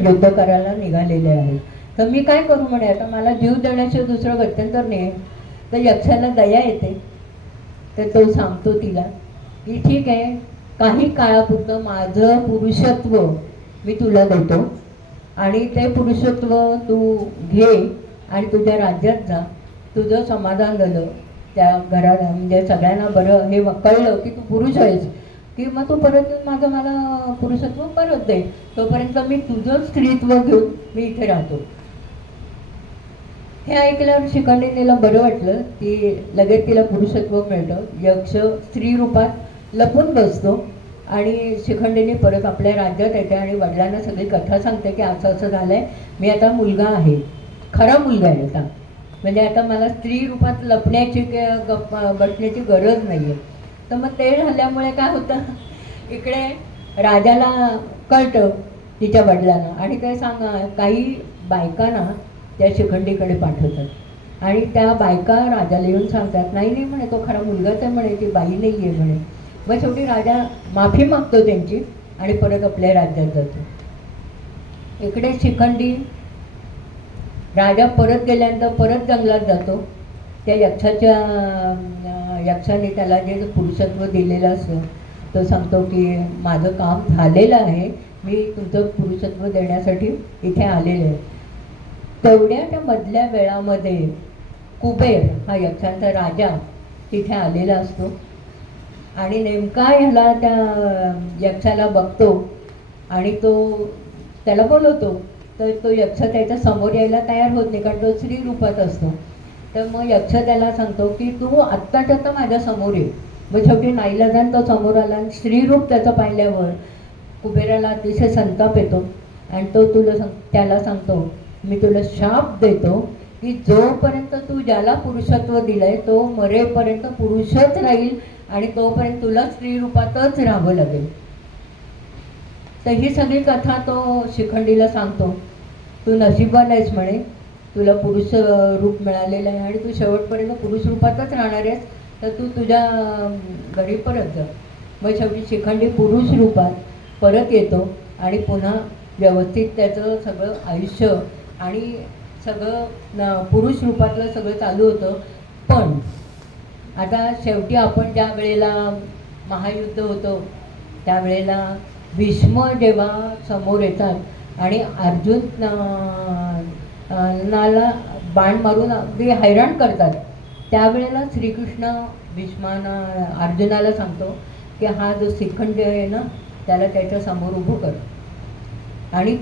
युद्ध करायला निघालेले आहेत. तर मी काय करू म्हणे, आता मला जीव देण्याशिवाय दुसरं गत्यंतर नाही. तर यक्षाला दया येते. तर तो सांगतो तिला की ठीक आहे, काही काळापुरतं माझं पुरुषत्व मी तुला देतो आणि ते पुरुषत्व तू घे आणि तुझ्या राज्यात जा. तुझं समाधान झालं त्या घरात, म्हणजे सगळ्यांना बरं हे कळलं की तू पुरुष आहेस, की मग तू परत येऊन माझं मला पुरुषत्व परत दे. तोपर्यंत मी तुझं स्त्रीत्व घेऊन मी इथे राहतो. हे ऐकल्यावर शिखंडिनीला बरं वाटलं की लगेच तिला पुरुषत्व मिळतं. यक्ष स्त्री रूपात लपून बसतो आणि शिखंडिनी परत आपल्या राज्यात येते आणि वडिलांना सगळी कथा सांगते की असं असं झालं आहे, मी आता मुलगा आहे, खरा मुलगा आहे आता, म्हणजे आता मला स्त्री रूपात लपण्याची बसण्याची गरज नाही आहे. तर मग ते झाल्यामुळे काय होतं, इकडे राजाला कळतं तिच्या वडिलांना आणि ते काही बायकांना त्या शिखंडीकडे पाठवतात आणि त्या बायका राजाला येऊन सांगतात नाही नाही म्हणे, तो खरा मुलगाच आहे म्हणे, ती बाई नाही आहे म्हणे. मग शेवटी राजा माफी मागतो त्यांची आणि परत आपल्या राज्यात जातो. इकडे शिखंडी राजा परत गेल्यानंतर परत जंगलात जातो. त्या यक्षाने त्याला जे पुरुषत्व दिलेलं असतं तो सांगतो की माझं काम झालेलं आहे, मी तुमचं पुरुषत्व देण्यासाठी इथे आलेलं आहे. तेवढ्या त्या मधल्या वेळामध्ये कुबेर हा यक्षांचा राजा तिथे आलेला असतो आणि नेमका ह्याला त्या यक्षाला बघतो आणि तो त्याला बोलवतो. तर तो यक्ष त्याच्या समोर यायला तयार होत नाही, कारण तो स्त्री रूपात असतो. तर मग यक्ष त्याला सांगतो की तू आत्ताच्या आत्ता माझ्या समोर ये. मग शेवटी नाईलाजाने तो समोर आला आणि स्त्री रूप त्याचं पाहिल्यावर कुबेराला अतिशय संताप येतो आणि तो त्याला सांगतो मी तुला शाप देतो की जोपर्यंत तू ज्याला पुरुषत्व दिलंय तो मरेपर्यंत पुरुषच राहील आणि तोपर्यंत तुला स्त्री रूपातच राहावं लागेल. तर ही सगळी कथा तो शिखंडीला सांगतो. तू नशिबान आहेस म्हणे, तुला पुरुष रूप मिळालेलं आहे आणि तू शेवटपर्यंत पुरुष रूपातच राहणार आहेस, तर तू तुझ्या घरी परत जा. मग शेवटी शिखंडी पुरुष रूपात परत येतो आणि पुन्हा व्यवस्थित त्याचं सगळं आयुष्य आणि सगळं पुरुष रूपातलं सगळं चालू होतं. पण आता शेवटी आपण ज्या वेळेला महायुद्ध होतं त्यावेळेला भीष्म जेव्हा समोर येतात आणि अर्जुन नाला बाण मारून अगदी हैराण करतात, त्यावेळेला श्रीकृष्ण अर्जुनाला सांगतो की हा जो शिखंडी आहे ना त्याला त्याच्या समोर उभं कर. आणि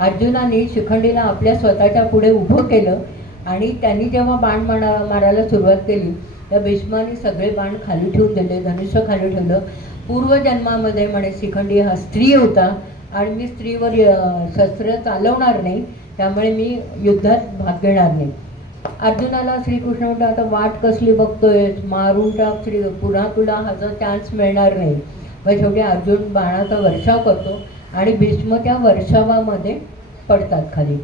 अर्जुनाने शिखंडीला आपल्या स्वतःच्या पुढे उभं केलं आणि त्यांनी जेव्हा बाण मारायला सुरुवात केली त्या भीष्माने सगळे बाण खाली ठेवून दिले, धनुष्य खाली ठेवलं. पूर्वजन्मामध्ये म्हणे शिखंडी हा स्त्री होता आणि मी स्त्रीवर शस्त्र चालवणार नाही, त्यामुळे मी युद्धात भाग घेणार नाही. अर्जुनाला श्रीकृष्ण म्हणतो आता वाट कसली बघतोय, मारून टाक पुन्हा तुला हाचा चान्स मिळणार नाही. मग शेवटी अर्जुन बाणाचा वर्षाव करतो आणि भीष्म त्या वर्षावामध्ये पडतात खाली.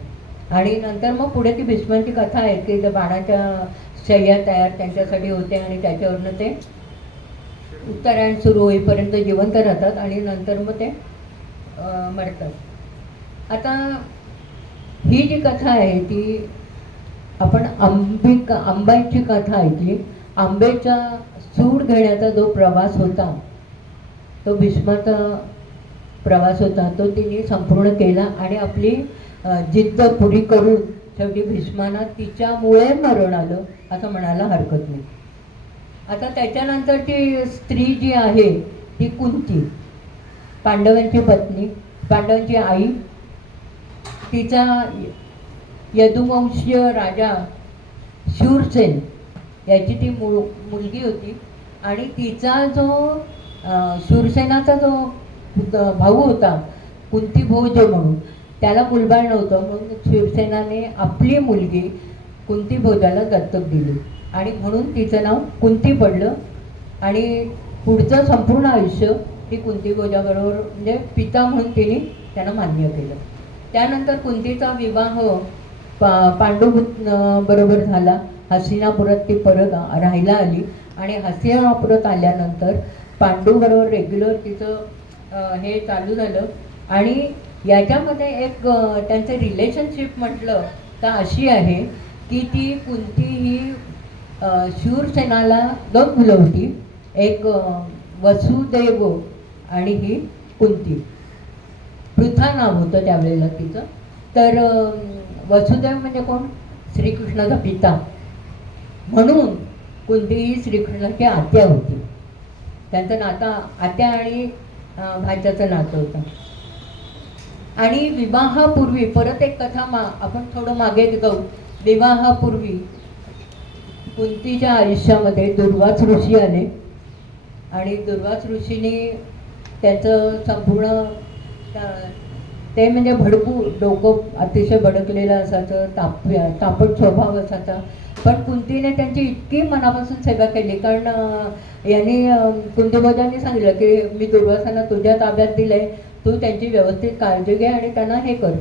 आणि नंतर मग पुढे ती भीष्मांची कथा आहे की त्या बाणाच्या शय्या तयार त्यांच्यासाठी होते आणि त्याच्यावरनं ते उत्तरायण सुरू होईपर्यंत जिवंत राहतात आणि नंतर मग ते मरतात. आता ही जी कथा आहे ती आपण आंब्याची कथा ऐकली. आंब्याचा सूड घेण्याचा जो प्रवास होता तो भीष्माचा प्रवास होता, तो तिने संपूर्ण केला आणि आपली जिद्द पुरी करून शेवटी भीष्मांना तिच्यामुळे मरण आलं असं म्हणायला हरकत नाही. आता त्याच्यानंतरची स्त्री जी आहे ती कुंती, पांडवांची पत्नी, पांडवांची आई. तिचा यदुवंशीय राजा शूरसेन याची ती मुलगी होती आणि तिचा जो शूरसेनाचा जो भाऊ होता कुंतीभोज म्हणून, त्याला मुलबाळ नव्हतं, म्हणून शूरसेनाने आपली मुलगी कुंतीभोजाला दत्तक दिली आणि म्हणून तिचं नाव कुंती पडलं आणि पुढचं संपूर्ण आयुष्य ती कुंतीभोजाबरोबर म्हणजे पिता म्हणून तिने त्यांना मान्य केलं. त्यानंतर कुंतीचा विवाह पांडू बरोबर झाला. हस्तिनापुरात ती परत राहायला आली आणि हस्तिनापुरात आल्यानंतर पांडू बरोबर रेग्युलर तिचं हे चालू झालं आणि याच्यामध्ये एक त्यांचं रिलेशनशिप म्हटलं तर अशी आहे की ती कुंती ही शूरसेनाला 2 मुलं होती. एक वसुदेव आणि ही कुंती. पृथा नाव होतं त्यावेळेला तिचं. तर वसुदेव म्हणजे कोण? श्रीकृष्णाचा पिता. म्हणून कुंती ही श्रीकृष्णाची आत्या होती. त्यांचं नातं आत्या आणि भाच्याचं नातं होतं. आणि विवाहापूर्वी परत एक कथा आपण थोडं मागे जाऊ. विवाहापूर्वी कुंतीच्या आयुष्यामध्ये दुर्वास ऋषी आले आणि दुर्वास ऋषीने त्याचं संपूर्ण ते म्हणजे भडकू डोकं अतिशय भडकलेलं असायचं, तापट स्वभाव असायचा. पण कुंतीने त्यांची इतकी मनापासून सेवा केली, कारण यांनी कुंतीबोधांनी सांगितलं की मी दुर्वासांना तुझ्या ताब्यात दिलंय, तू त्यांची व्यवस्थित काळजी घे आणि त्यांना हे कर,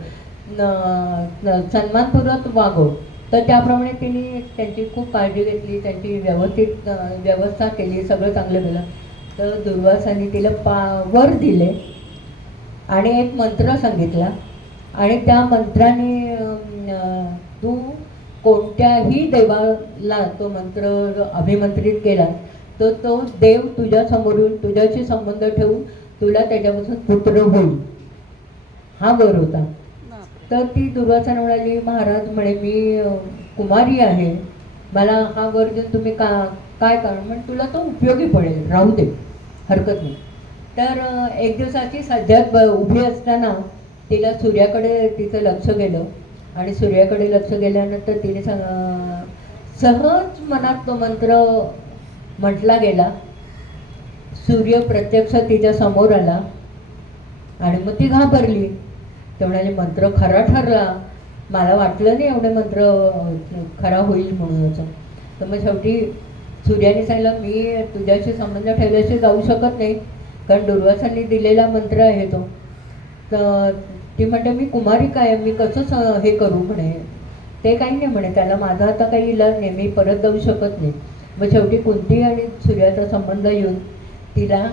सन्मानपूर्वक वागव. तर त्याप्रमाणे तिने त्यांची खूप काळजी घेतली, त्यांची व्यवस्थित व्यवस्था केली, सगळं चांगलं केलं. तर दुर्वासांनी तिला वर दिले आणि एक मंत्र सांगितला आणि त्या मंत्राने तू कोणत्याही देवाला तो मंत्र अभिमंत्रित केला तर तो देव तुझ्या समोर येऊन तुझ्याशी संबंध ठेवून तुला त्याच्यापासून पुत्र होईल, हा वर होता. तर ती दुर्वासाने म्हणाली, महाराज म्हणे मी कुमारी आहे, मला हा वर देऊन तुम्ही काय कारण म्हणजे तुला तो उपयोगी पडेल, राहू दे, हरकत नाही. तर एक दिवसाची सध्यात उभी असताना तिला सूर्याकडे तिचं लक्ष गेलं आणि सूर्याकडे लक्ष गेल्यानंतर तिने सहज मनात तो मंत्र म्हटला गेला. सूर्य प्रत्यक्ष तिच्या समोर आला आणि मग ती घाबरली. ते म्हणाले मंत्र खरा ठरला, मला वाटलं नाही एवढे मंत्र खरा होईल म्हणून. तर मग शेवटी सूर्याने सांगितलं, मी तुझ्याशी संबंध ठेवल्याशी जाऊ शकत नाही, कारण दुर्वासांनी दिलेला मंत्र आहे तो. तर ती म्हणते मी कुमारी काय, मी कसं हे करू म्हणे. ते काही नाही म्हणे, त्याला माझा आता काही इलाज नाही, मी परत जाऊ शकत नाही. मग शेवटी कुंती आणि सूर्याचा संबंध येऊन तिला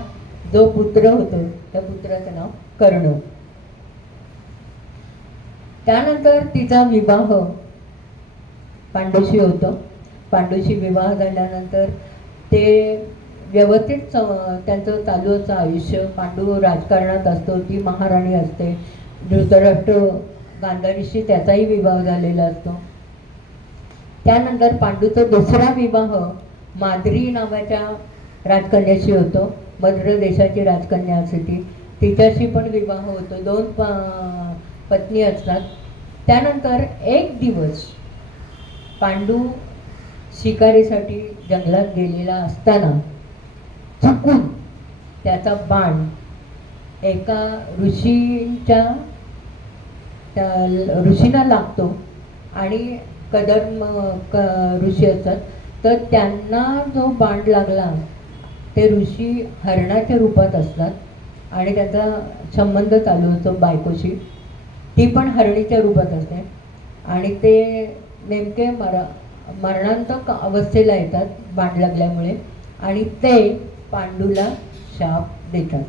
जो पुत्र होतो त्या पुत्राचं नाव कर्ण. त्यानंतर तिचा विवाह पांडूशी होतो. पांडूशी विवाह झाल्यानंतर ते व्यवस्थित त्यांचं चालू असतं आयुष्य. पांडू राजकारणात असतो, ती महाराणी असते. धृतराष्ट्र गांधारीशी त्याचाही विवाह झालेला असतो. त्यानंतर पांडूचा दुसरा विवाह माद्री नावाच्या राजकन्याशी होतो. मद्र देशाची राजकन्या असते ती, तिच्याशी पण विवाह होतो. 2 पत्नी असतात. त्यानंतर एक दिवस पांडू शिकारीसाठी जंगलात गेलेला असताना चुकून त्याचा बाण एका ऋषीला लागतो आणि ऋषी असतात. तर त्यांना जो बाण लागला ते ऋषी हरणाच्या रूपात असतात आणि त्याचा संबंध चालू असतो बायकोशी, ती पण हरणीच्या रूपात असते. आणि ते नेमके मरणांतक अवस्थेला येतात बाण लागल्यामुळे आणि ते पांडूला शाप देतात.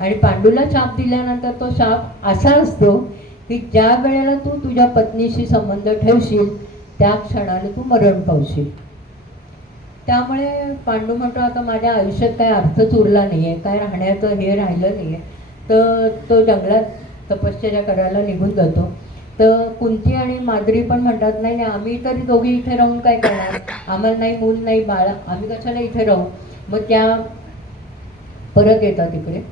आणि पांडूला शाप दिल्यानंतर तो शाप असा असतो की ज्या वेळेला तू तुझ्या पत्नीशी संबंध ठेवशील त्या क्षणाला तू मरण पावशील. त्यामुळे पांडू म्हणतो, आता माझ्या आयुष्यात काही अर्थच उरला नाही आहे, काय राहण्याचं हे राहिलं नाही आहे. तर तो जंगलात तपश्चर्या करायला निघून जातो. तर कुंती आणि माद्री पण म्हणतात, नाही नाही आम्ही तरी दोघी इथे राहून काय करणार, आम्हाला नाही मूल नाही बाळ, आम्ही कशाला इथे राहू. मग त्या परत येतात इकडे,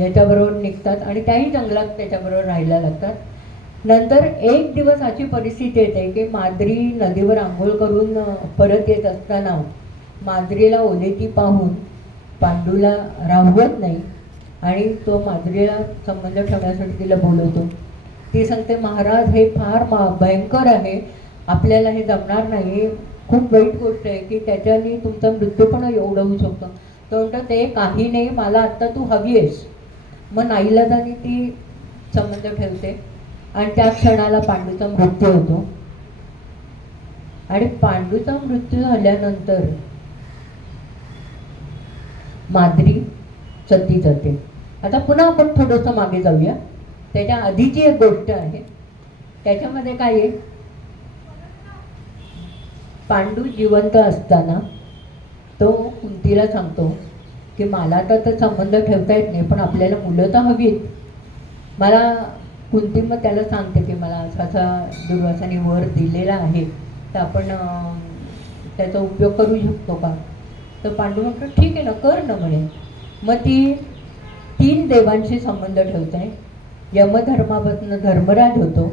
याच्याबरोबर निघतात आणि त्याही जंगलात त्याच्याबरोबर राहायला लागतात. नंतर एक दिवस अशी परिस्थिती येते की माद्री नदीवर आंघोळ करून परत येत असताना माद्रीला ओलेती पाहून पांडूला राहवत नाही आणि तो माद्रीला संबंध ठेवण्यासाठी तिला बोलवतो. ती सांगते, महाराज हे फार भयंकर आहे, आपल्याला हे जमणार नाही, खूप वाईट गोष्ट आहे की त्याच्याने तुमचा मृत्यू पण एवढं होऊ शकतो. तो म्हणतो, ते काही नाही, मला आत्ता तू हवी आहेस. मग नाईलाजाने ती संबंध ठेवते आणि त्या क्षणाला पांडूचा मृत्यू होतो. आणि पांडूचा मृत्यू झाल्यानंतर माद्री सती जाते. आता पुन्हा आपण थोडंसं मागे जाऊया. त्याच्या आधीची एक गोष्ट आहे. त्याच्यामध्ये काय आहे, पांडू जिवंत असताना तो कुंतीला सांगतो की मला तर संबंध ठेवता येत नाही, पण आपल्याला मुलं तर हवीत. मला कुंती मग त्याला सांगते की मला असा असा दुर्वासाने वर दिलेला आहे, तर आपण त्याचा उपयोग करू शकतो का. तर पांडू म्हणतो ठीक आहे ना, कर ना म्हणे. मग ती 3 देवांशी संबंध ठेवते. यमधर्मापासून धर्मराज होतो,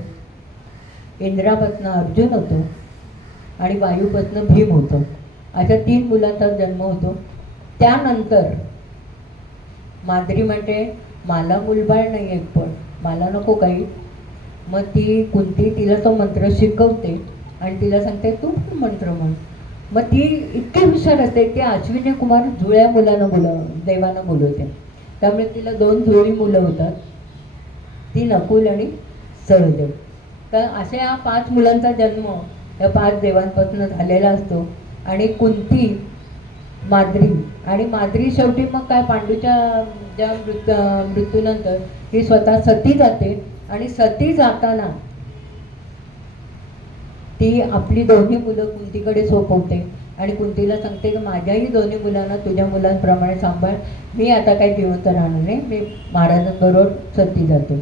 इंद्रापासून अर्जुन होतो आणि वायूपासून भीम होतो. अशा 3 मुलांचा जन्म होतो. त्यानंतर माद्री म्हणते मला मुलबाळ नाही आहे, पण मला नको काही. मग ती कुंती तिला तो मंत्र शिकवते आणि तिला सांगते तू पण मंत्र म्हण. मग ती इतकी हुशार असते की अश्विनी कुमार जुळ्या मुलांना देवांना बोलवते. त्यामुळे तिला 2 जुळी मुलं होतात, ती नकुल आणि सहदेव. तर अशा 5 मुलांचा जन्म या 5 देवांपासून झालेला असतो. आणि कुंती, माद्री आणि माद्री शेवटी मग काय पांडूच्या ज्या मृत्यूनंतर ती स्वतः सती जाते आणि सती जाताना ती आपली 2 मुलं कुंतीकडे सोपवते आणि कुंतीला सांगते की माझ्याही 2 मुलांना तुझ्या मुलांप्रमाणे सांभाळ, मी आता काही जिवंत राहणार नाही, मी महाराजांबरोबर सती जाते.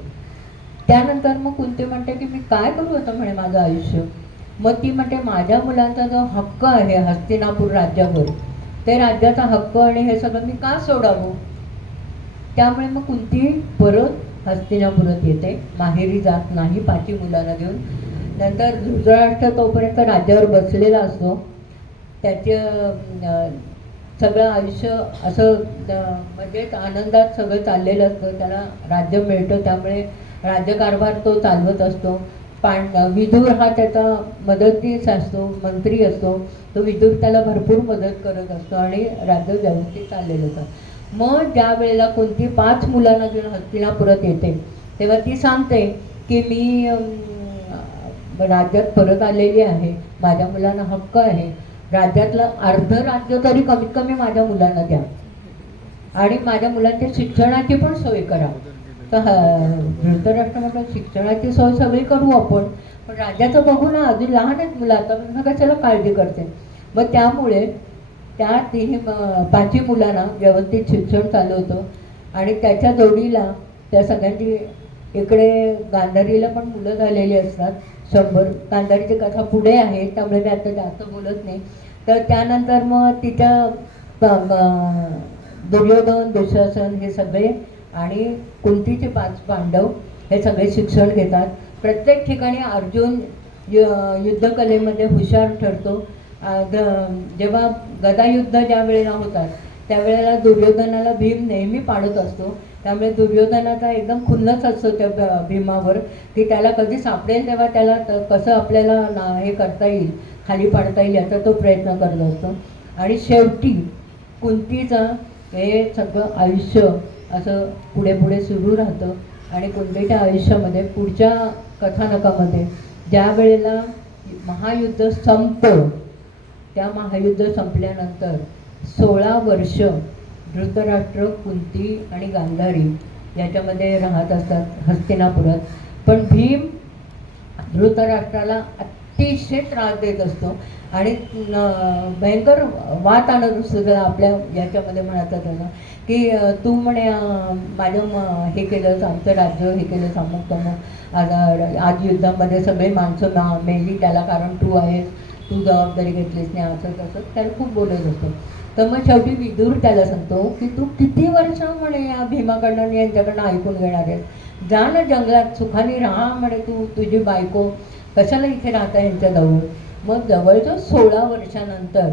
त्यानंतर मग कुंती म्हणते की मी काय करू आता म्हणे माझं आयुष्य. मग ती म्हणते माझ्या मुलांचा जो हक्क आहे हस्तिनापूर राज्यावर, ते राज्याचा हक्क आणि हे सगळं मी का सोडावं. त्यामुळे मग कुंती परत हस्तिनापुरात येते, माहेरी जात नाही 5 मुलांना घेऊन. नंतर धृतराष्ट्र तोपर्यंत राज्यावर बसलेला असतो. त्याचं सगळं आयुष्य असं म्हणजेच आनंदात सगळं चाललेलं असतं. त्याला राज्य मिळतं, त्यामुळे राज्यकारभार तो चालवत असतो. विदुर हा त्याचा मदतीस असतो, मंत्री असतो. तो विदुर त्याला भरपूर मदत करत असतो आणि राज्य व्यवस्थित चाललेलं होतं. मग ज्या वेळेला कोणती 5 मुलांना घेऊन हस्तिनापुरात येते, तेव्हा ती सांगते की मी राज्यात परत आलेली आहे, माझ्या मुलांना हक्क आहे, राज्यातलं अर्ध राज्य तरी कमीत कमी माझ्या मुलांना द्या आणि माझ्या मुलांच्या शिक्षणाची पण सोय करा. तर धृतराष्ट्र म्हटलं शिक्षणाची सोय सगळी करू आपण, पण राज्याचं बघू ना, अजून लहान आहेत मुलं, आता कशाला काळजी करते. मग त्यामुळे त्या 5 मुलांना व्यवस्थित शिक्षण चालू होतं आणि त्याच्या जोडीला त्या सगळ्यांची इकडे गांधारीला पण मुलं झालेली असतात 100. गांधारीची कथा पुढे आहे, त्यामुळे मी आता जास्त बोलत नाही. तर त्यानंतर मग तिच्या दुर्योधन, दुःशासन हे सगळे आणि कुंतीचे 5 पांडव हे सगळे शिक्षण घेतात. प्रत्येक ठिकाणी अर्जुन युद्धकलेमध्ये हुशार ठरतो. जेव्हा गदायुद्ध ज्या वेळेला होतात त्यावेळेला दुर्योधनाला भीम नेहमी पाडत असतो. त्यामुळे दुर्योधनाचा एकदम खुन्नस असतो त्या भीमावर की त्याला कधी सापडेल तेव्हा त्याला कसं आपल्याला हे करता येईल, खाली पाडता येईल याचा तो प्रयत्न करत असतो. आणि शेवटी कुंतीचं हे सगळं आयुष्य असं पुढे पुढे सुरू राहतं. आणि कुंतीच्या आयुष्यामध्ये पुढच्या कथानकामध्ये ज्या वेळेला महायुद्ध संपतं, त्या महायुद्ध संपल्यानंतर 16 वर्ष धृतराष्ट्र, कुंती आणि गांधारी याच्यामध्ये राहत असतात हस्तिनापुरात. पण भीम धृतराष्ट्राला अतिशय त्रास देत असतो आणि भयंकर वाद आणत असतो त्याला आपल्या याच्यामध्ये. म्हणतात त्याला की तू म्हणे माझं हे केलंस, आमचं राज्य हे केलंस, अमुक तमुक, आज युद्धामध्ये सगळे माणसं मेली त्याला कारण तू आहेस, तू जबाबदारी घेतलीस नाही, असं तसं त्याला खूप बोलत असतो. तर मग शेवटी विदुर त्याला सांगतो की तू किती वर्ष म्हणे या भीमाकडनं यांच्याकडनं ऐकून घेणार आहेस, जा ना जंगलात सुखाने राहा म्हणे, तू तुझी बायको कशाला इथे राहता यांच्याजवळ. मग जवळजवळ 16 वर्षानंतर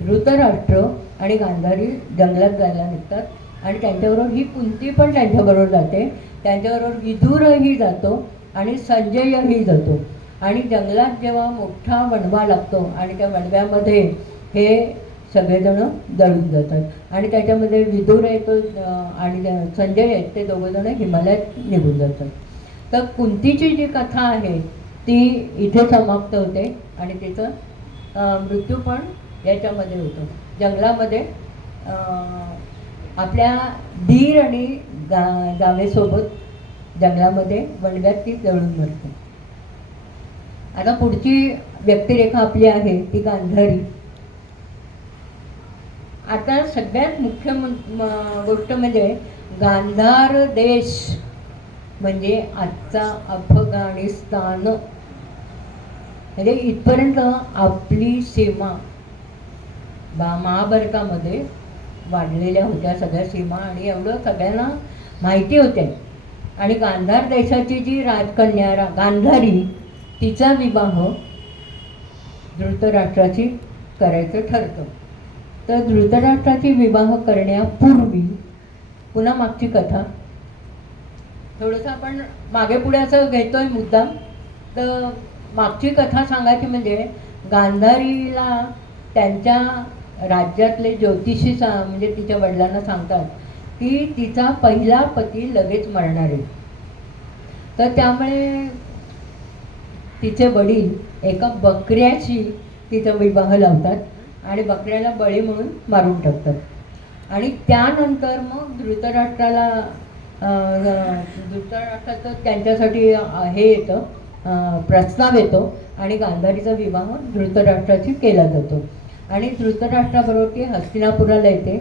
धृतराष्ट्र आणि गांधारी जंगलात जायला निघतात आणि त्यांच्याबरोबर ही कुंती पण त्यांच्याबरोबर जाते. त्यांच्याबरोबर विदुरही जातो आणि संजयही जातो. आणि जंगलात जेव्हा मोठा वणवा लागतो आणि त्या वणव्यामध्ये हे सगळेजण जळून जातात आणि त्याच्यामध्ये विदुर येतो आणि संजय आहेत, ते दोघंजण हिमालयात निघून जातात. तर कुंतीची जी कथा आहे ती इथे समाप्त होते आणि तिचं मृत्यू पण याच्यामध्ये होतो, जंगलामध्ये आपल्या दीर आणि जावेसोबत जंगलामध्ये वणव्यात ती जळून मरते. आता पुढची व्यक्तिरेखा आपली आहे ती गांधारी. आता सगळ्यात मुख्य गोष्ट म्हणजे गांधार देश म्हणजे आजचा अफगाणिस्तान. म्हणजे इथपर्यंत आपली सीमा महाभारतामध्ये वाढलेल्या होत्या सगळ्या सीमा, आणि एवढं सगळ्यांना माहिती होते. आणि गांधार देशाची जी राजकन्या गांधारी, तिचा विवाह धृतराष्ट्राशी करायचं ठरतं. तर धृतराष्ट्राची विवाह करण्यापूर्वी पुन्हा मागची कथा थोडंसं आपण मागे पुढे असं घेतोय मुद्दाम. तर मागची कथा सांगायची म्हणजे गांधारीला त्यांच्या राज्यातले ज्योतिषी म्हणजे तिच्या वडिलांना सांगतात की तिचा पहिला पती लगेच मरणार आहे. तर त्यामुळे तिचे वडील एका बकऱ्याशी तिचा विवाह लावतात आणि बकऱ्याला बळी म्हणून मारून टाकतात. आणि त्यानंतर मग धृतराष्ट्राचं त्यांच्यासाठी हे येतं, प्रस्ताव येतो आणि गांधारीचा विवाह धृतराष्ट्राशी केला जातो. आणि धृतराष्ट्राबरोबर ती हस्तिनापुराला येते.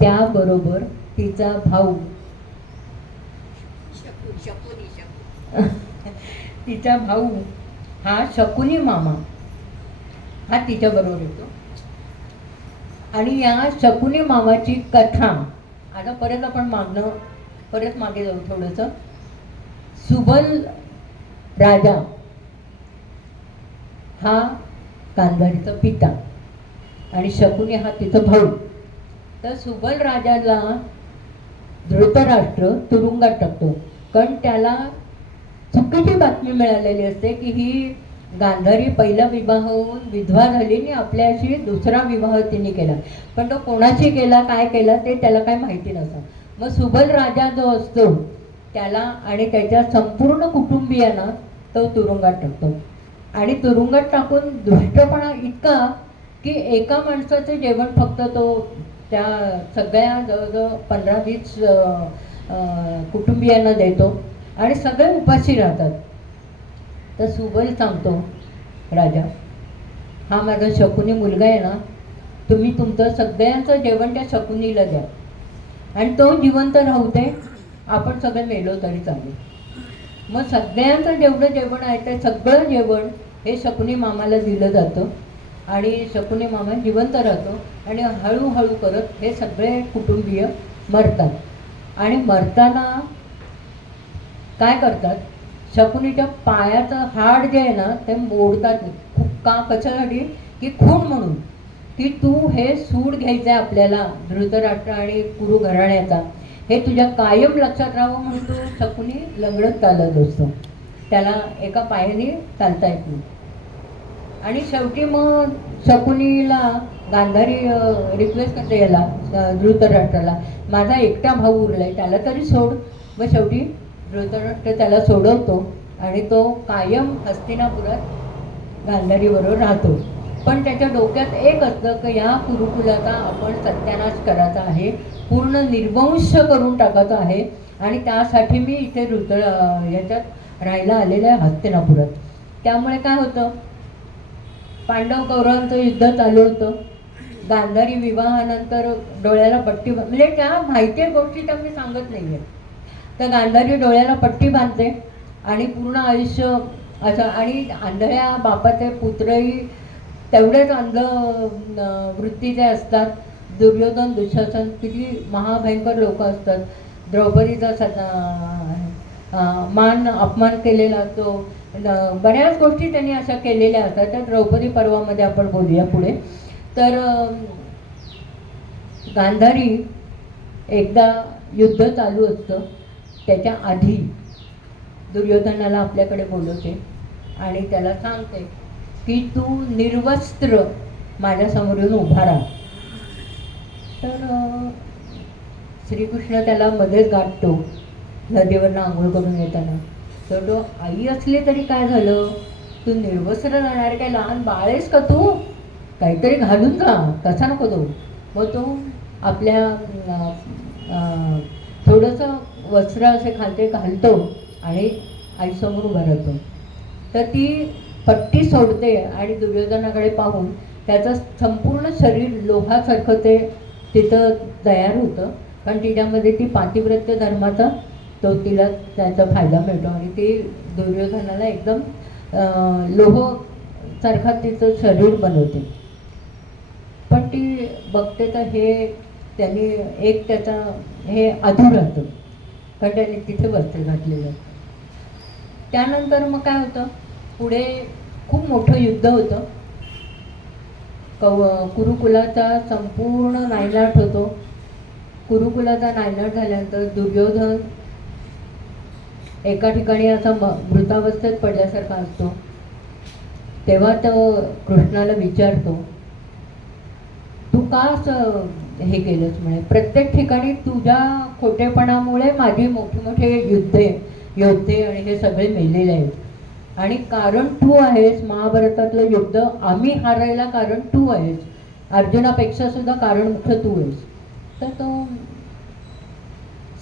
त्याबरोबर तिचा भाऊ तिचा भाऊ हा शकुनी मामा हा तिच्याबरोबर येतो. आणि या शकुनी मामाची कथा आता परत आपण परत मागे जाऊ थोडंसं. सुबल राजा हा गांधारीचा पिता आणि शकुनी हा तिचा भाऊ. तर सुबल राजाला धृतराष्ट्र तुरुंगात टाकतो, कारण त्याला चुकीची बातमी मिळालेली असते की ही गांधारी पहिला विवाह होऊन विधवा झाली आणि आपल्याशी दुसरा विवाह तिने केला. पण तो कोणाशी केला, काय केला ते त्याला काही माहिती नसतं. मग सुबल राजा जो असतो त्याला आणि त्याच्या संपूर्ण कुटुंबियांना तो तुरुंगात टाकतो. आणि तुरुंगात टाकून दुष्टपणा इतका की एका माणसाचं जेवण फक्त तो त्या सगळ्या जवळजवळ 15-20 कुटुंबियांना देतो आणि सगळे उपाशी राहतात. तर सुबल सांगतो राजा, हा माझा शकुनी मुलगा आहे ना, तुम्ही तुमचं सगळ्यांचं जेवण त्या शकुनीला द्या आणि तो जिवंत राहू दे, आपण सगळे मेलो तरी चालेल. मग सगळ्यांचं जेवढं जेवण आहे ते सगळं जेवण हे शकुनी मामाला दिलं जातं आणि शकुनी मामा जिवंत राहतो. आणि हळूहळू करत हे सगळे कुटुंबीय मरतात. आणि मरताना काय करतात, शकुनीच्या पायाचं हाड जे आहे ना ते मोडतात. का कशासाठी, की खून म्हणून, की तू हे सूड घ्यायचं आहे आपल्याला धृतराष्ट्र आणि कुरु घराण्याचा, हे तुझ्या कायम लक्षात राहावं म्हणून तो शकुनी लंगडत चालत असतो. त्याला एका पायाने चालता येत नाही. आणि शेवटी मग शकुनीला गांधारी रिक्वेस्ट करते याला धृतराष्ट्राला, माझा एकटा भाऊ उरलाय त्याला तरी सोड. मग शेवटी धृतराष्ट्र त्याला सोडवतो आणि तो कायम हस्तिनापुरात गांधारीबरोबर राहतो. पण त्याच्या डोक्यात एक असतं की या कुरुकुलाचा आपण सत्यानाश करायचा आहे, पूर्ण निर्वंश करून टाकायचं आहे आणि त्यासाठी मी इथे याच्यात राहायला आलेलं आहे हस्तिनापुरात. त्यामुळे काय होतं, पांडव कौरवांचं युद्ध चालू होतं. गांधारी विवाहानंतर डोळ्याला पट्टी म्हणजे त्या माहिती गोष्टी त्या मी सांगत नाही आहे. तर गांधारी डोळ्याला पट्टी बांधते आणि पूर्ण आयुष्य असं. आणि आंधळ्या बापाचे पुत्रही तेवढेच अंध वृत्तीचे असतात. दुर्योधन दुःशासन किती महाभयंकर लोक असतात. द्रौपदीचा मान अपमान केलेला असतो. बऱ्याच गोष्टी त्यांनी अशा केलेल्या असतात. त्या द्रौपदी पर्वामध्ये आपण बोलूया पुढे. तर गांधारी एकदा युद्ध चालू असतं त्याच्या आधी दुर्योधनाला आपल्याकडे बोलवते आणि त्याला सांगते की तू निर्वस्त्र माझ्यासमोर येऊन उभा राहा. तर श्रीकृष्ण त्याला मध्येच गाठतो नदीवरनं आंघोळ करून येताना. तर तो, आई असली तरी काय झालं, तू निर्वस्त्र राहणार, काय लहान बाळ आहेस का तू, काहीतरी घालून जा, तसा नको तो. मग तो आपल्या थोडंसं वस्त्र असे खालते घालतो आणि आईसमोर उभा राहतो. तर ती पट्टी सोडते आणि दुर्योधनाकडे पाहून त्याचं संपूर्ण शरीर लोहासारखं ते तिथं तयार होतं, कारण तिच्यामध्ये ती पातिव्रत्य धर्माचा तो तिला त्याचा फायदा मिळतो आणि ती दुर्योधनाला एकदम लोहसारखा तिचं शरीर बनवते. पण ती बघते तर हे त्यांनी एक त्याचा हे अधूर राहतं, कारण त्यांनी तिथे वस्त्र घातलेलं. त्यानंतर मग काय होतं, पुढे खूप मोठं युद्ध होतं. कुरुकुलाचा संपूर्ण नायनाट होतो. कुरुकुलाचा नायनाट झाल्यानंतर दुर्योधन एका ठिकाणी असा मृतावस्थेत पडल्यासारखा असतो. तेव्हा तो कृष्णाला विचारतो, तू का असं हे केलंस म्हणे, प्रत्येक ठिकाणी तुझ्या खोटेपणामुळे माझी मोठे मोठे योद्धे आणि हे सगळे मेलेले आहेत, आणि कारण तू आहेस. महाभारतातलं युद्ध आम्ही हारायला कारण तू आहेस, अर्जुनापेक्षा सुद्धा कारण मुख्य तू आहेस. तर तो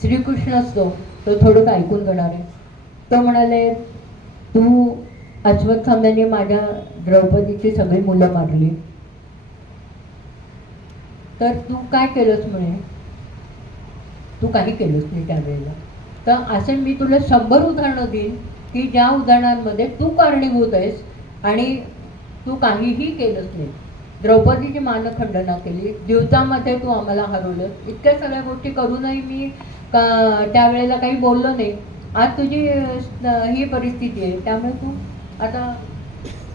श्रीकृष्ण असतो तो थोडं ऐकून घेणार आहे. तो म्हणाले, तू अश्वत्थाम्याने माझ्या द्रौपदीची सगळी मुलं मारली, तर तू काय केलंस म्हणे, तू काही केलंस नाही त्यावेळेला. तर असे मी तुला 100 उदाहरणं देईन की ज्या उदाहरणांमध्ये तू कारणीभूत आहेस आणि तू काहीही केलंच नाही. द्रौपदीची मानखंडना केली, द्यूतामध्ये तू आम्हाला हरवलं, इतक्या सगळ्या गोष्टी करूनही मी त्यावेळेला काही बोललो नाही. आज तुझी ही परिस्थिती आहे, त्यामुळे तू आता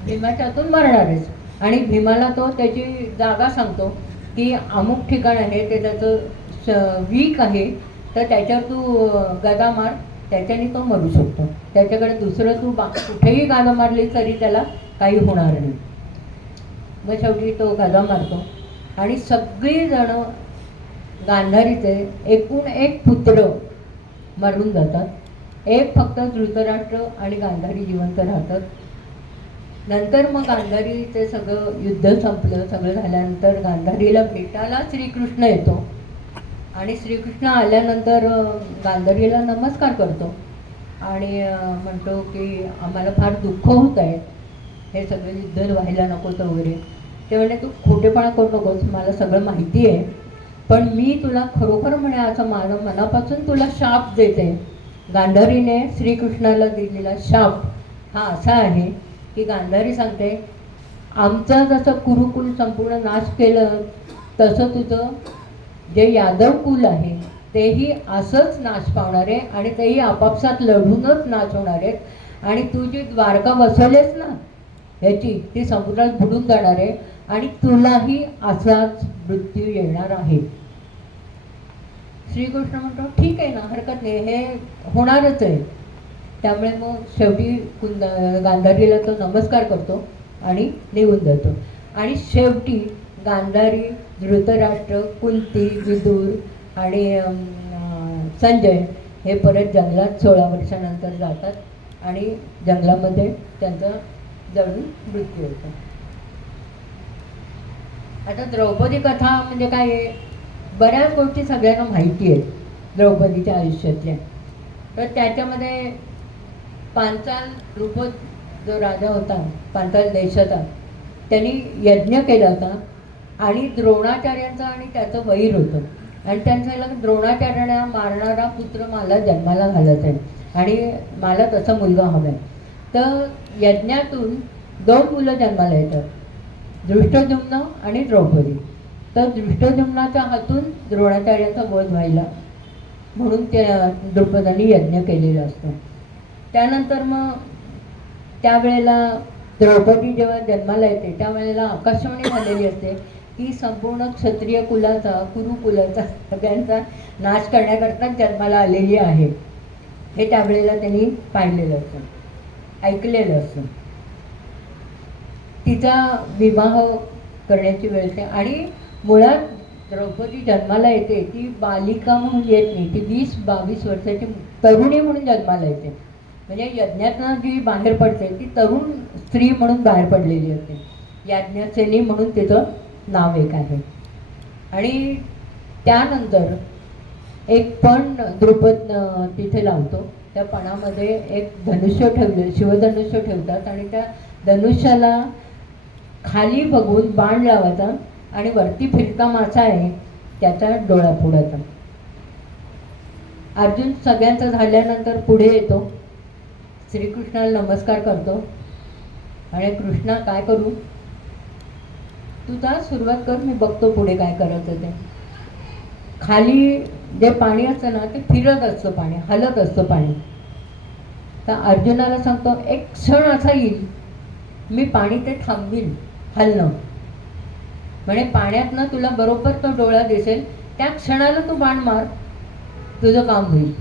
भीमाच्या हातून मरणार आहेस. आणि भीमाला तो त्याची जागा सांगतो की अमुक ठिकाण आहे, ते त्याचं वीक आहे, तर त्याच्यावर तू गदा मार, त्याच्याने तो मरू शकतो. त्याच्याकडे दुसरं तू कुठेही गादा मारली तरी त्याला काही होणार नाही. मग शेवटी तो गदा मारतो आणि सगळी जण गांधारीचे एकूण एक पुत्र मरून जातात. एक फक्त धृतराष्ट्र आणि गांधारी जिवंत राहतात. नंतर मग गांधारीचे सगळं युद्ध संपलं. सगळं झाल्यानंतर गांधारीला भेटायला श्रीकृष्ण येतो आणि श्रीकृष्ण आल्यानंतर गांधारीला नमस्कार करतो आणि म्हणतो की आम्हाला फार दुःख होत आहे, हे सगळं युद्ध व्हायला नकोतं वगैरे. ते म्हणे, तू खोटेपणा करू नकोस, मला सगळं माहिती आहे, पण मी तुला खरोखर म्हणे असं मनापासून तुला शाप देते. गांधारीने श्रीकृष्णाला दिलेला शाप हा असा आहे की गांधारी सांगते, आमचं जसं कुरुकुल संपूर्ण नाश केलं तसं तुझं जे यादव कुल आहे तेही असंच नाश पावणार आहे आणि तेही आपापसात लढूनच नाश होणार आहेत. आणि तू जी द्वारका बसवलेस ना ह्याची, ती समुद्रात बुडून जाणार आहे आणि तुलाही असाच मृत्यू येणार आहे. श्रीकृष्ण म्हणतो, ठीक आहे ना, हरकत नाही, हे होणारच आहे. त्यामुळे मग शेवटी गांधारीला तो नमस्कार करतो आणि निघून जातो. आणि शेवटी गांधारी, धृतराष्ट्र, कुंती, विदुर आणि संजय हे परत जंगलात 16 वर्षानंतर जातात आणि जंगलामध्ये त्यांचा जळून मृत्यू होतो. आता द्रौपदी कथा म्हणजे काय आहे, बऱ्याच गोष्टी सगळ्यांना माहिती आहेत द्रौपदीच्या आयुष्यातल्या. तर त्याच्यामध्ये पांचाल द्रुपद जो राजा होता पांचाल देशाचा, त्यांनी यज्ञ केला होता आणि द्रोणाचार्यांचा आणि त्याचं वैर होतं आणि त्यांचं द्रोणाचार्यांना मारणारा पुत्र मला जन्माला घालत आहे आणि मला तसा मुलगा हवा आहे. तर यज्ञातून 2 मुलं जन्माला येतात, धृष्टद्युम्न आणि द्रौपदी. तर धृष्टद्युम्नाच्या हातून द्रोणाचार्याचा वध व्हायला म्हणून त्या द्रुपदांनी यज्ञ केलेला असतो. त्यानंतर मग त्यावेळेला द्रौपदी जेव्हा जन्माला येते त्यावेळेला आकाशवाणी झालेली असते की संपूर्ण क्षत्रिय कुलाचा, कुरुकुलाचा सगळ्यांचा नाश करण्याकरता जन्माला आलेली आहे. हे त्यावेळेला त्यांनी पाहिलेलं असतं, ऐकलेलं असतं. तिचा विवाह करण्याची वेळ येते आणि मुळात द्रौपदी जन्माला येते ती बालिका म्हणून येत नाही, ती 20-22 वर्षाची तरुणी म्हणून जन्माला येते. म्हणजे यज्ञातनं जी बाहेर पडते ती तरुण स्त्री म्हणून बाहेर पडलेली असते. याज्ञसेनी म्हणून तिचं नाव एक आहे. आणि त्यानंतर एक पण द्रुपद तिथे लावतो त्या पणामध्ये एक धनुष्य ठेवले, शिवधनुष्य ठेवतात आणि त्या धनुष्याला खाली बघून बाण लावायचा आणि वरती फिरका मासा आहे त्याचा डोळा फोडायचा. अर्जुन सगळ्यांचं झाल्यानंतर पुढे येतो, श्रीकृष्णाला नमस्कार करतो आणि कृष्णा काय करू, तू जा सुरुवात कर, मी बघतो पुढे काय करायचं ते. खाली जे पाणी असतं ना ते फिरत असतं, पाणी हलत असतं पाणी. तर अर्जुनाला सांगतो एक क्षण असा येईल मी पाणी ते थांबवीन हलणं, म्हणजे पाण्यातनं तुला बरोबर तो डोळा दिसेल, त्या क्षणाला तू बाण मार, तुझं काम होईल.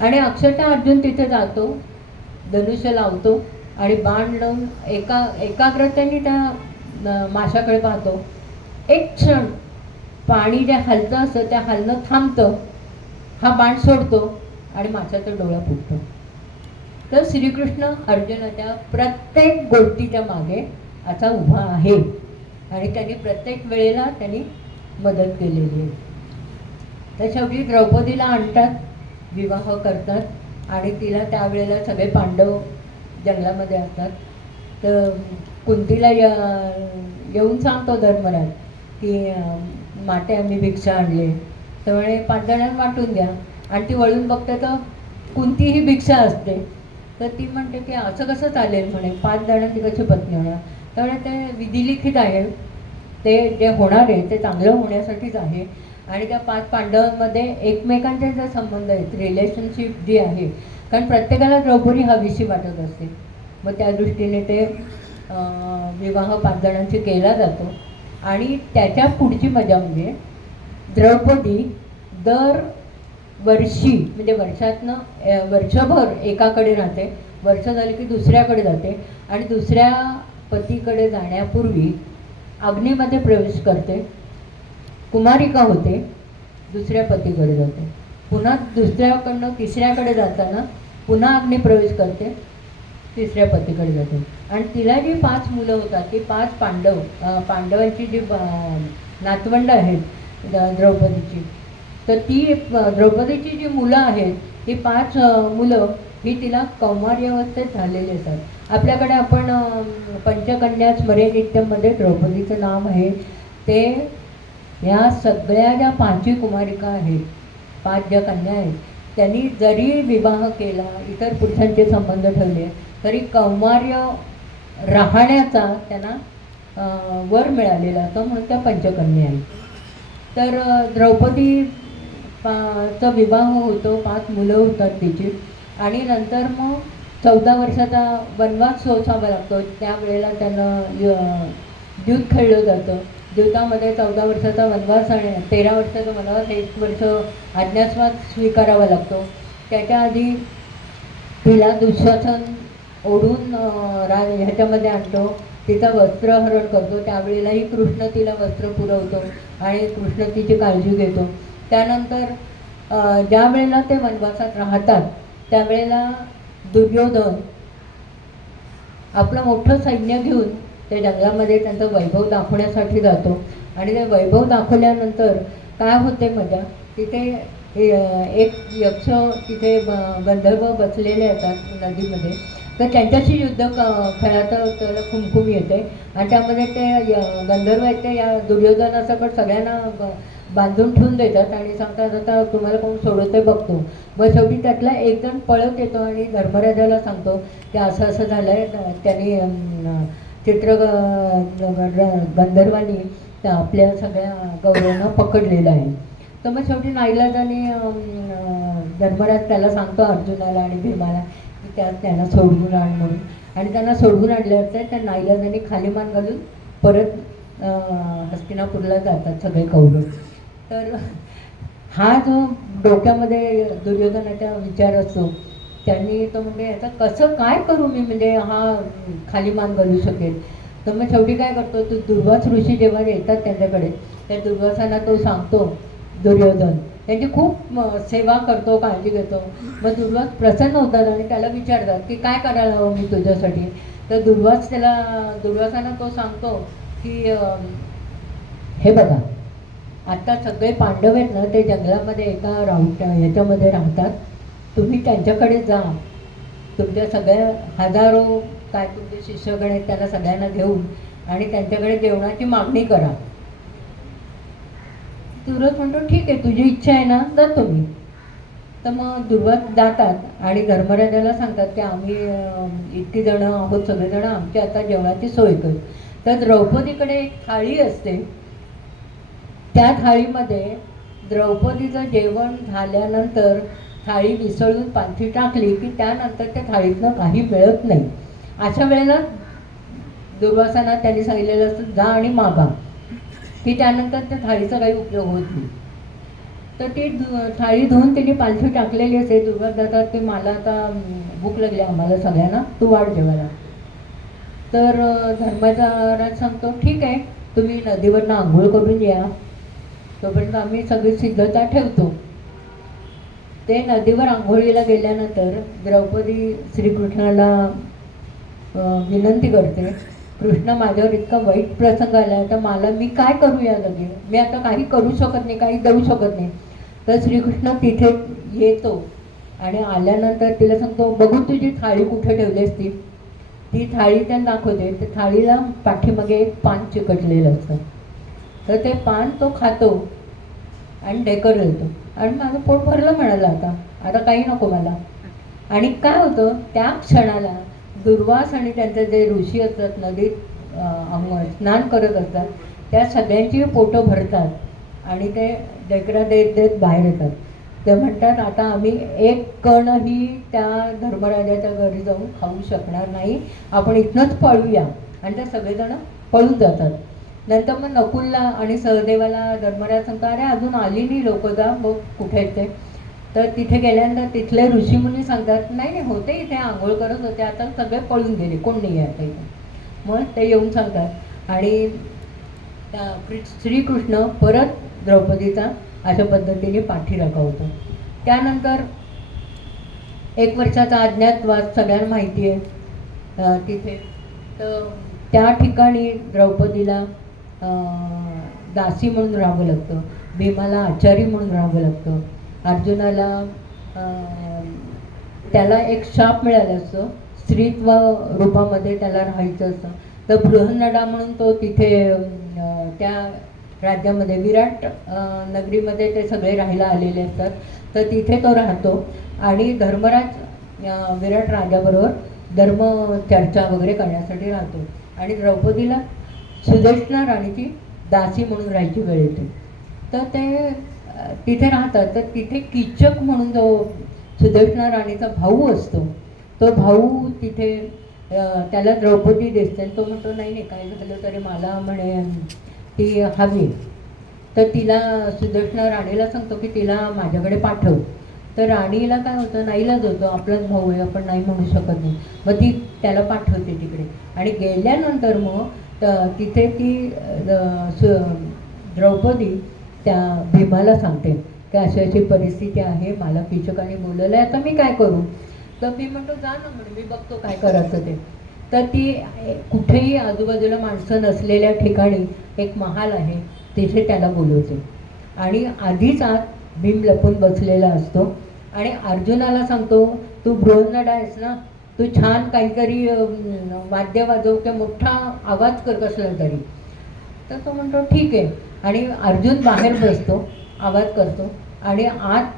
आणि अक्षरशः अर्जुन तिथे जातो, धनुष्य लावतो आणि बाण लावून एकाग्रतेने त्या माशाकडे पाहतो. एक क्षण पाणी जे हलतं असतं त्या हलणं थांबतं, हा बाण सोडतो आणि माशाचा डोळा फुटतो. तर श्रीकृष्ण अर्जुनाच्या प्रत्येक गोष्टीच्या मागे असा उभा आहे आणि त्यांनी प्रत्येक वेळेला त्यांनी मदत केलेली आहे. तर शेवटी द्रौपदीला आणतात, विवाह करतात आणि तिला त्यावेळेला सगळे पांडव जंगलामध्ये असतात. तर कुंतीला येऊन सांगतो धर्मराज की माटे आम्ही भिक्षा आणले, तर म्हणे 5 जणांना वाटून द्या. आणि ती वळून बघते तर कुंती ही भिक्षा असते. तर ती म्हणते की असं कसं चालेल, म्हणे 5 जणांची कशी पत्नी होणार. तर ते विधिलिखित आहे, ते जे होणार आहे ते चांगलं होण्यासाठीच आहे. आणि त्या 5 पांडवांमध्ये एकमेकांचे जे संबंध आहेत, रिलेशनशिप जी आहे, कारण प्रत्येकाला द्रौपदी हवीशी वाटत असते, मग त्या दृष्टीने ते विवाह 5 जणांशी केला जातो. आणि त्याच्या पुढची मजा म्हणजे द्रौपदी दर वर्षी म्हणजे वर्षभर एकाकडे राहते, वर्ष झाले की दुसऱ्याकडे जाते आणि दुसऱ्या पतीकडे जाण्यापूर्वी अग्नीमध्ये प्रवेश करते, कुमारिका होते, दुसऱ्या पतीकडे जाते, पुन्हा दुसऱ्याकडनं तिसऱ्याकडे जाताना पुन्हा अग्निप्रवेश करते, तिसऱ्या पतीकडे जाते. आणि तिला जी 5 मुलं होतात ती 5 पांडवांची जी नातवंड आहेत द्रौपदीची, तर ती द्रौपदीची जी मुलं आहेत ती 5 मुलं ही तिला कौमार्यावस्थेत झालेली असतात. आपल्याकडे आपण पंचकन्या स्मरे नित्यमध्ये द्रौपदीचं नाव आहे. ते ह्या सगळ्या ज्या 5 कुमारिका आहेत, 5 ज्या कन्या आहेत, त्यांनी जरी विवाह केला, इतर पुरुषांचे संबंध ठेवले, तरी कौमार्य राहण्याचा त्यांना वर मिळालेला असतो, म्हणून त्या पंचकन्या आहेत. तर द्रौपदीचा विवाह होतो, 5 मुलं होतात तिची. आणि नंतर मग 14 वर्षाचा वनवास सोसावा लागतो. त्यावेळेला त्यांना द्यूत खेळलं जातं. द्यूतामध्ये 14 वर्षाचा वनवास आणि 13 वर्षाचा वनवास, 1 वर्ष अज्ञातवास स्वीकारावा लागतो. त्याच्या आधी तिला दुःशासन ओढून ह्याच्यामध्ये आणतो, तिचं वस्त्रहरण करतो. त्यावेळेलाही कृष्ण तिला वस्त्र पुरवतो आणि कृष्ण तिची काळजी घेतो. त्यानंतर ज्या वेळेला ते वनवासात राहतात त्यावेळेला दुर्योधन आपलं मोठं सैन्य घेऊन त्या जंगलामध्ये त्यांचं वैभव दाखवण्यासाठी जातो. आणि ते वैभव दाखवल्यानंतर काय होते मजा, तिथे एक यक्ष तिथे गंधर्व बसलेले असतात नदीमध्ये. तर त्यांच्याशी युद्ध खेळाचं त्याला खुमखुम येते आणि त्यामध्ये ते गंधर्व आहेत ते या दुर्योधनासकट सगळ्यांना बांधून ठेवून देतात आणि सांगतात आता तुम्हाला कोण सोडवते बघतो. मग शेवटी त्यातला एक जण पळत येतो आणि धर्मराजाला सांगतो की असं असं झालं आहे, त्यांनी गंधर्वांनी आपल्या सगळ्या गौरवांना पकडलेलं आहे. तर मग शेवटी नाईलाजाने धर्मराज त्याला सांगतो अर्जुनाला आणि भीमाला की त्यांना सोडवून आण म्हणून. आणि त्यांना सोडवून आणल्यावर त्या नाईलाजाने खाली मान घालून परत हस्तिनापूरला जातात सगळे कौरव. तर हा जो डोक्यामध्ये दुर्योधनाचा विचार असतो, त्यांनी तो म्हणजे याचं कसं काय करू मी, म्हणजे हा खाली मान घालू शकेल. तर मग शेवटी काय करतो, तो दुर्वास ऋषी जेव्हा येतात त्यांच्याकडे, त्या दुर्वासांना तो सांगतो दुर्योधन, त्यांची खूप सेवा करतो, काळजी घेतो. मग दुर्वास प्रसन्न होतात आणि त्याला विचारतात की काय करायला हवं मी तुझ्यासाठी. तर दुर्वासांना तो सांगतो की हे बघा, आता सगळे पांडव आहेत ना, ते जंगलामध्ये एका ह्याच्यामध्ये राहतात. तुम्ही त्यांच्याकडे जा, तुमच्या सगळ्या हजारो काय तुमचे शिष्यगण आहेत त्यांना सगळ्यांना घेऊन आणि त्यांच्याकडे जेवणाची मागणी करा. दुर्वास म्हणतो ठीक आहे, तुझी इच्छा आहे ना, जातो मी. तर मग दुर्वास जातात आणि धर्मराजाला सांगतात की आम्ही इतकी जणं आहोत, सगळेजण आमची आता जेवणाची सोय करू. तर द्रौपदीकडे एक थाळी असते. त्या थाळीमध्ये द्रौपदीचं जेवण झाल्यानंतर थाळी विसळून पालथी टाकली की त्यानंतर त्या थाळीतनं काही मिळत नाही. अशा वेळेला दुर्वासांना त्यांनी सांगितलेलं असतं जा आणि मागा, की त्यानंतर त्या थाळीचा काही उपयोग होत नाही. तर ती थाळी धुवून तिने पालथी टाकलेली असते. दुर्वास जातात की मला आता भूक लागली आम्हाला सगळ्यांना, तू वाढ जेवायला. तर धर्मराज सांगतो ठीक आहे, तुम्ही नदीवरनं आंघोळ करून या, तोपर्यंत आम्ही सगळी सिद्धता ठेवतो. ते नदीवर आंघोळीला गेल्यानंतर द्रौपदी श्रीकृष्णाला विनंती करते, कृष्ण माझ्यावर इतका वाईट प्रसंग आला तर मला मी काय करू या लगे, मी आता काही करू शकत नाही, काही देऊ शकत नाही. तर श्रीकृष्ण तिथे येतो आणि आल्यानंतर तिला सांगतो बघू तुझी थाळी कुठे ठेवली असती. ती थाळी त्यांना दाखवते. त्या थाळीला पाठीमागे एक पान चिकटलेलं असतं. तर ते पान तो खातो आणि ढेकर येतो आणि माझं पोट भरलं म्हणाला, आता काही नको मला. आणि काय होतं त्या क्षणाला दुर्वास आणि त्यांचे जे ऋषी असतात नदीत स्नान करत असतात त्या सगळ्यांची पोटं भरतात आणि ते ढेकरा देत देत बाहेर येतात. ते म्हणतात आता आम्ही एक कणही त्या धर्मराजाच्या घरी जाऊन खाऊ शकणार नाही, आपण इथनंच पळूया. आणि ते सगळेजण पळून जातात. नंतर मग नकुलला आणि सहदेवाला धर्मराज सांगतो अरे अजून आली नाही लोक, जा बघ कुठे येते. तर तिथे गेल्यानंतर तिथले ऋषीमुनी सांगतात नाही नाही होते इथे आंघोळ करत होते, आता सगळे पळून गेले, कोण नाही आहे आता इथे. मग ते येऊन सांगतात आणि श्रीकृष्ण परत द्रौपदीचा अशा पद्धतीने पाठीराखा होतो. त्यानंतर 1 वर्षाचा अज्ञातवास सगळ्यांना माहिती आहे तिथे. तर त्या ठिकाणी द्रौपदीला दासी म्हणून राहावं लागतं, भीमाला आचारी म्हणून राहावं लागतं, अर्जुनाला त्याला एक शाप मिळाला असतो, स्त्रीत्व रूपामध्ये त्याला राहायचं असतं. तर बृहन्नडा म्हणून तो तिथे त्या राज्यामध्ये विराट नगरीमध्ये ते सगळे राहायला आलेले असतात. तर तिथे तो राहतो आणि धर्मराज विराट राजाबरोबर धर्म चर्चा वगैरे करण्यासाठी राहतो. आणि द्रौपदीला सुदेशना राणीची दासी म्हणून राहायची वेळ येते. तर ते तिथे राहतात. तर तिथे कीचक म्हणून जो सुदेशना राणीचा भाऊ असतो, तो भाऊ तिथे त्याला द्रौपदी दिसते. तो म्हणतो नाही नाही काय झालं तरी मला म्हणे ती हवी. तर तिला सुदेशना राणीला सांगतो की तिला माझ्याकडे पाठव. तर राणीला काय होतं, नाईलाज होतो, आपलाच भाऊ आहे, आपण नाही म्हणू शकत नाही. मग ती त्याला पाठवते तिकडे. आणि गेल्यानंतर मग तिथे ती द्रौपदी त्या भीमाला सांगते की अशी अशी परिस्थिती आहे, मला कीचकाने बोलवलं आहे, आता मी काय करू. तर मी म्हणतो जा ना म्हणे, मी बघतो काय करायचं ते. तर ती कुठेही आजूबाजूला माणसं नसलेल्या ठिकाणी एक महाल आहे, तिथे त्याला बोलवते. आणि आधीच आत भीम लपून बसलेला असतो आणि अर्जुनाला सांगतो तू बृहन्नडा आहेस ना, तू छान काहीतरी वाद्य वाजव किंवा मोठा आवाज कर कसला तरी. तर तो म्हणतो ठीक आहे. आणि अर्जुन बाहेर बसतो, आवाज करतो आणि आत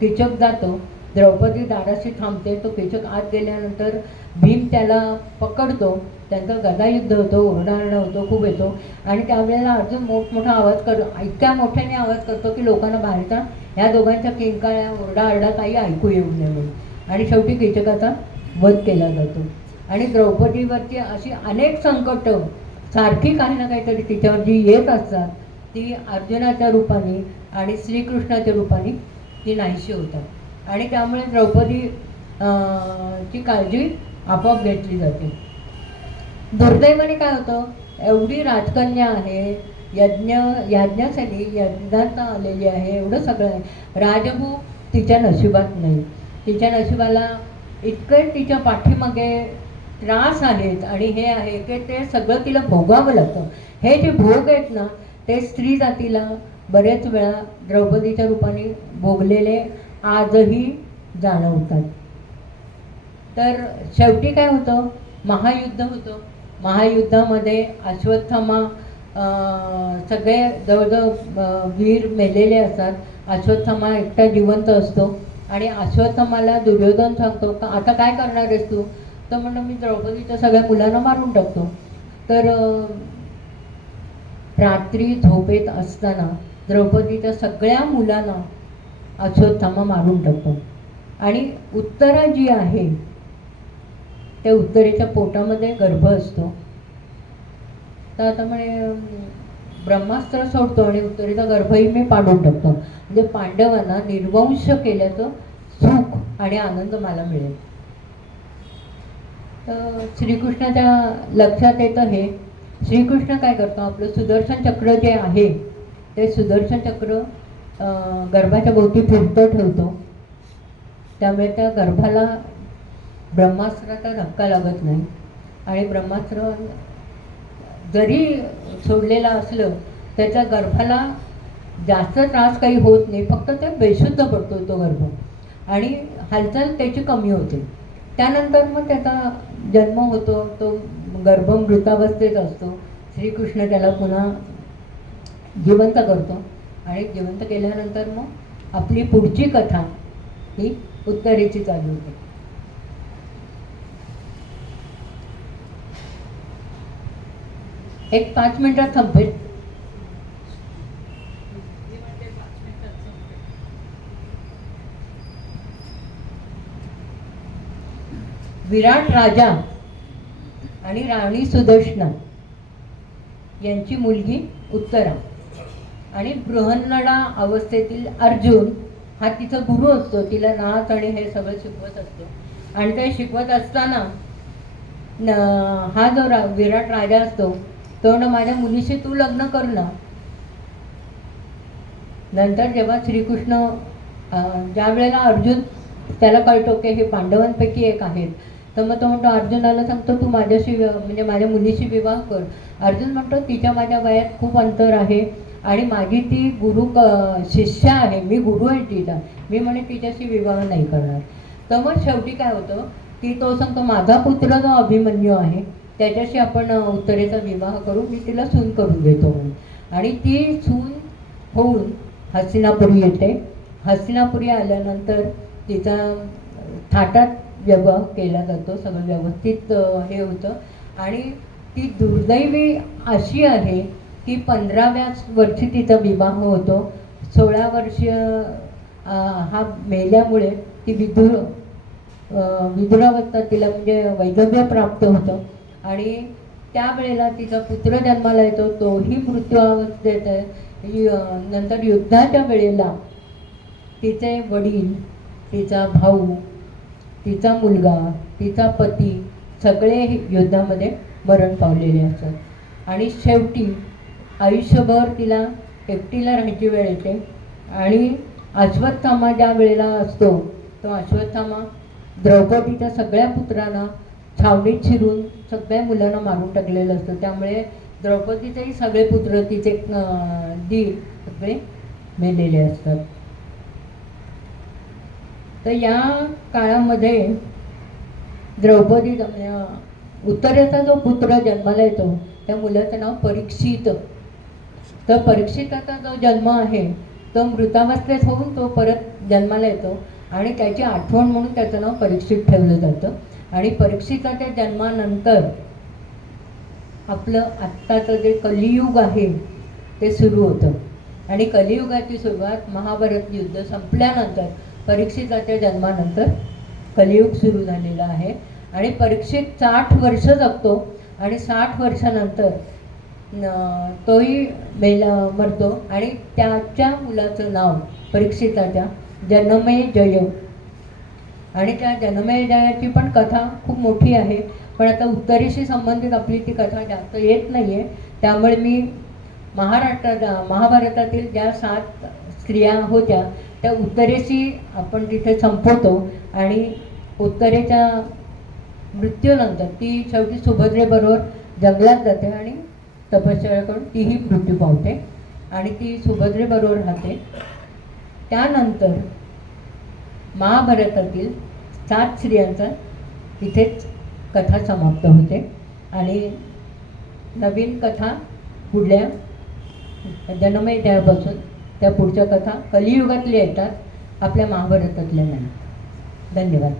कीचक जातो. द्रौपदी दाराशी थांबते. तो कीचक आत गेल्यानंतर भीम त्याला पकडतो. त्यांचं गदायुद्ध होतं, ओरडाओरडा होतो, खूप येतो. आणि त्यावेळेला अर्जुन मोठमोठा आवाज करतो, इतक्या मोठ्याने आवाज करतो की लोकांना बाहेरचा ह्या दोघांच्या किंकाळ्या ओरडाओरडा काही ऐकू येऊ नये म्हणून. आणि शेवटी कीचकाचा वध केला जातो. आणि द्रौपदीवरची अशी अनेक संकटं सारखी काही ना काहीतरी तिच्यावर जी येत असतात, ती अर्जुनाच्या रूपाने आणि श्रीकृष्णाच्या रूपाने ती नाहीशी होतात. आणि त्यामुळे द्रौपदी ची काळजी आपोआप घेतली जाते. दुर्दैवाने काय होतं, एवढी राजकन्या आहे, यज्ञासाठी यज्ञात आलेली आहे, एवढं सगळं आहे, राजभोग तिच्या नशिबात नाही. तिच्या नशिबाला इतकं तिच्या पाठीमागे त्रास आहेत आणि हे आहे की ते सगळं तिला भोगावं लागतं. हे जे भोग आहेत ना, ते स्त्री जातीला बरेच वेळा द्रौपदीच्या रूपाने भोगलेले आजही जाणवतात. तर शेवटी काय होतं, महायुद्ध होतं. महायुद्धामध्ये अश्वत्थामा सगळे जवळजवळ वीर मेलेले असतात. अश्वत्थामा एकटा जिवंत असतो आणि अश्वत्थामाला दुर्योधन सांगतो का आता काय करणार आहेस तू? तर म्हणलं मी द्रौपदीच्या सगळ्या मुलांना मारून टाकतो. तर रात्री झोपेत असताना द्रौपदीच्या सगळ्या मुलांना अश्वत्थामा मारून टाकतो आणि उत्तरा जी आहे त्या उत्तरेच्या पोटामध्ये गर्भ असतो. तर आता म्हणे ब्रह्मास्त्र सोडतो आणि उत्तरेचा गर्भही मी पाडून टाकतो, म्हणजे पांडवांना निर्वंश केल्याचं सुख आणि आनंद मला मिळेल. तर श्रीकृष्णाच्या लक्षात येतं हे. श्रीकृष्ण काय करतो, आपलं सुदर्शन चक्र जे आहे ते सुदर्शन चक्र गर्भाच्या भोवती फिरतं ठेवतो. त्यामुळे त्या गर्भाला ब्रह्मास्त्राचा धक्का लागत नाही आणि ब्रह्मास्त्र जरी सोडलेलं असलं त्याच्या गर्भाला जास्त त्रास काही होत नाही, फक्त ते बेशुद्ध पडतो तो गर्भ आणि हालचाल त्याची कमी होते. त्यानंतर मग त्याचा जन्म होतो. तो गर्भ मृतावस्थेत असतो. श्रीकृष्ण त्याला पुन्हा जिवंत करतो आणि जिवंत केल्यानंतर मग आपली पुढची कथा ही उत्तरेची चालू होते. एक 5 मिनिटात संपेल. विराट राजा आणि राणी सुदर्शना यांची मुलगी उत्तरा आणि बृहन्नडा अवस्थेतील अर्जुन हा तिचा गुरु असतो. तिला नाच आणि हे सगळं शिकवत असतो आणि ते शिकवत असताना हा जो विराट राजा असतो तो ना माझ्या मुलीशी तू लग्न कर ना. नंतर जेव्हा श्रीकृष्ण ज्या वेळेला अर्जुन त्याला कळतो की हे पांडवांपैकी एक आहेत, तर मग तो म्हणतो अर्जुनाला सांगतो तू माझ्याशी म्हणजे माझ्या मुलीशी विवाह कर. अर्जुन म्हणतो तिच्या माझ्या वयात खूप अंतर आहे आणि माझी ती गुरु शिष्य आहे, मी गुरु आहे तिचा, मी म्हणे तिच्याशी विवाह नाही करणार. तर मग शेवटी काय होतं की तो सांगतो माझा पुत्र जो अभिमन्यू आहे त्याच्याशी आपण उत्तरेचा विवाह करू, मी तिला सून करून देतो म्हणून. आणि ती सून होऊन हस्तिनापुरी येते. हस्तिनापुरी आल्यानंतर तिचा थाटात विवाह केला जातो, सगळं व्यवस्थित हे होतं. आणि ती दुर्दैवी अशी आहे की 15व्या वर्षी तिचा विवाह होतो. 16 वर्ष हा मेल्यामुळे ती विधुरावस्था तिला म्हणजे वैधव्य प्राप्त होतं आणि त्यावेळेला तिचा पुत्र जन्माला येतो, तोही मृत्यूअवस्थेत आहे. नंतर युद्धाच्या वेळेला तिचे वडील, तिचा भाऊ, तिचा मुलगा, तिचा पती सगळे युद्धामध्ये मरण पावलेले असतात आणि शेवटी आयुष्यभर तिला एकटीला राहायची वेळ येते. आणि अश्वत्थामा ज्या वेळेला असतो तो अश्वत्थामा द्रौपदीच्या सगळ्या पुत्रांना छावणीत शिरून सगळ्या मुलांना मारून टाकलेलं असतं. त्यामुळे द्रौपदीचेही सगळे पुत्र तिचे दीर सगळे मेलेले असतात. तर या काळामध्ये द्रौपदी उत्तरेचा जो पुत्र जन्माला येतो त्या मुलाचं नाव परीक्षित. तर परीक्षिताचा जो जन्म आहे तो मृतावस्थेत होऊन तो परत जन्माला येतो आणि त्याची आठवण म्हणून त्याचं नाव परीक्षित ठेवलं जातं. आणि परीक्षिताच्या जन्मानंतर आपलं आत्ताचं जे कलियुग आहे ते सुरू होतं आणि कलियुगाची सुरुवात महाभारत युद्ध संपल्यानंतर परीक्षिताच्या जन्मानंतर कलियुग सुरू झालेलं आहे. आणि परीक्षित 60 वर्ष जगतो आणि 60 वर्षानंतर तोही मरतो आणि त्याच्या मुलाचं नाव परीक्षिताच्या जनमेजय. आणि त्या जनमेजयाची पण कथा खूप मोठी आहे, पण आता उत्तरेशी संबंधित आपली ती कथा जास्त येत नाही आहे. त्यामुळे मी महाभारतातील ज्या 7 स्त्रिया होत्या त्या उत्तरेशी आपण तिथे संपवतो आणि उत्तरेच्या मृत्यूनंतर ती शेवटी सुभद्रेबरोबर जंगलात जाते आणि तपश्चर्या करून तीही मृत्यू पावते. आणि ती सुभद्रेबरोबर राहते. त्यानंतर महाभारतातील 7 स्त्रियांचा इथेच कथा समाप्त होते आणि नवीन कथा पुढल्या जन्मोदयापासून त्या पुढच्या कथा कलियुगातल्या येतात, आपल्या महाभारतातल्या नाही. धन्यवाद.